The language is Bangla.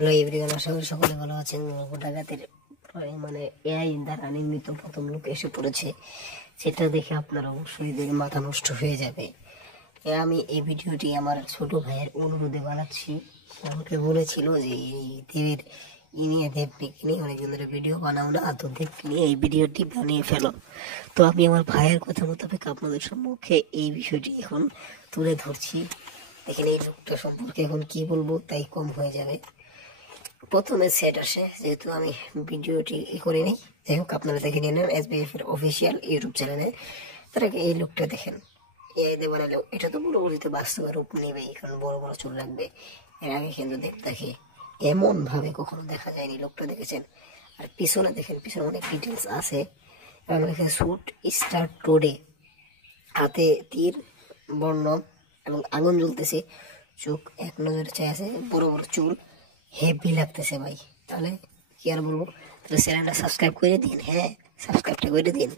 হ্যালো এভরিওয়ান, আশা করি সকলে ভালো আছেন। ডাকাতের মানে এআই দ্বারা নির্মিত প্রথম লোক এসে পড়েছে, সেটা দেখে আপনার অবশ্যই মাথা নষ্ট হয়ে যাবে। আমি এই ভিডিওটি আমার ছোট ভাইয়ের অনুরোধে বানাচ্ছি। আমাকে বলেছিল যে এই দেবের দেবকে নিয়ে অনেকদিন ধরে ভিডিও বানাও না, তো দেবকে নিয়ে এই ভিডিওটি বানিয়ে ফেলো। তো আমি আমার ভাইয়ের কথা মোতাবেক আপনাদের সম্মুখে এই বিষয়টি এখন তুলে ধরছি। দেখেন এই লোকটা সম্পর্কে এখন কি বলবো তাই কম হয়ে যাবে। প্রথমে সেট আসে, যেহেতু আমি ভিডিওটি করে নিই, যাই হোক আপনারা দেখে নিয়ে নেন এসবিএফ এর অফিসিয়াল ইউটিউব চ্যানেলে। তার আগে এই লোকটা দেখেন, এআই দিয়ে বানালেও এটা তো পুরোপুরিতে বাস্তবে রূপ নেবেই, কারণ বড় বড় চুল লাগবে। এর আগে কিন্তু দেখে এমন ভাবে কখনো দেখা যায়নি। লোকটা দেখেছেন, আর পিছনে দেখেন, পিছনে অনেক ডিটেলস আছে। এবং দেখেন শুট স্টার্ট টোডে, হাতে তীর বর্ণ এবং আগুন জ্বলতেছে, চোখ এক নজরে চাই আছে, বড় বড় চুল, হেভি লাগতেছে ভাই। তাহলে কি আর বলবো, তাহলে চ্যানেলটা সাবস্ক্রাইব করে দিন। হ্যাঁ, সাবস্ক্রাইবটা করে দিন।